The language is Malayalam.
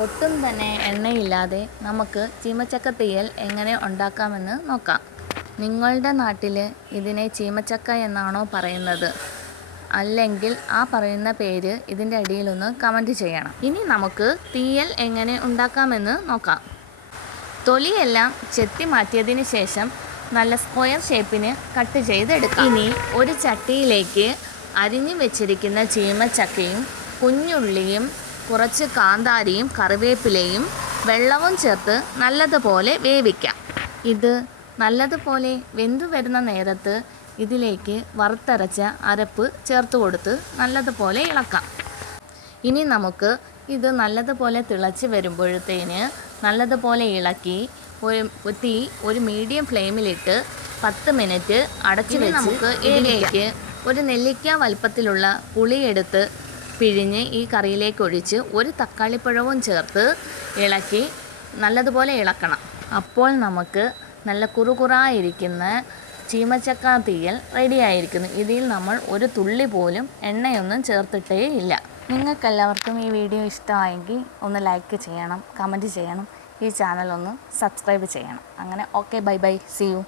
ഒട്ടും തന്നെ എണ്ണയില്ലാതെ നമുക്ക് ചീമച്ചക്ക തീയൽ എങ്ങനെ ഉണ്ടാക്കാമെന്ന് നോക്കാം. നിങ്ങളുടെ നാട്ടിൽ ഇതിനെ ചീമച്ചക്ക എന്നാണോ പറയുന്നത്? അല്ലെങ്കിൽ ആ പറയുന്ന പേര് ഇതിൻ്റെ അടിയിലൊന്ന് കമൻറ്റ് ചെയ്യണം. ഇനി നമുക്ക് തീയൽ എങ്ങനെ ഉണ്ടാക്കാമെന്ന് നോക്കാം. തൊലിയെല്ലാം ചെത്തി മാറ്റിയതിന് ശേഷം നല്ല സ്ക്വയർ ഷേപ്പിന് കട്ട് ചെയ്തെടുക്കാം. ഇനി ഒരു ചട്ടിയിലേക്ക് അരിഞ്ഞു വെച്ചിരിക്കുന്ന ചീമച്ചക്കയും കുഞ്ഞുള്ളിയും കുറച്ച് കാന്താരിയും കറിവേപ്പിലയും വെള്ളവും ചേർത്ത് നല്ലതുപോലെ വേവിക്കാം. ഇത് നല്ലതുപോലെ വെന്തു വരുന്ന നേരത്ത് ഇതിലേക്ക് വറുത്തരച്ച അരപ്പ് ചേർത്ത് കൊടുത്ത് നല്ലതുപോലെ ഇളക്കാം. ഇനി നമുക്ക് ഇത് നല്ലതുപോലെ തിളച്ച് വരുമ്പോഴത്തേന് നല്ലതുപോലെ ഇളക്കി തീ ഒരു മീഡിയം ഫ്ലെയിമിലിട്ട് 10 മിനിറ്റ് അടച്ചു വെച്ച് നമുക്ക് ഇതിലേക്ക് ഒരു നെല്ലിക്ക വലുപ്പത്തിലുള്ള പുളിയെടുത്ത് പിഴിഞ്ഞ് ഈ കറിയിലേക്ക് ഒഴിച്ച് ഒരു തക്കാളിപ്പഴവും ചേർത്ത് ഇളക്കി നല്ലതുപോലെ ഇളക്കണം. അപ്പോൾ നമുക്ക് നല്ല കുറുകുറായിരിക്കുന്ന ചീമച്ചക്ക തീയൽ റെഡിയായിരിക്കുന്നു. ഇതിൽ നമ്മൾ ഒരു തുള്ളി പോലും എണ്ണയൊന്നും ചേർത്തിട്ടേ ഇല്ല. നിങ്ങൾക്കെല്ലാവർക്കും ഈ വീഡിയോ ഇഷ്ടമായെങ്കിൽ ഒന്ന് ലൈക്ക് ചെയ്യണം, കമൻറ്റ് ചെയ്യണം, ഈ ചാനൽ ഒന്ന് സബ്സ്ക്രൈബ് ചെയ്യണം. അങ്ങനെ okay, bye bye, see U.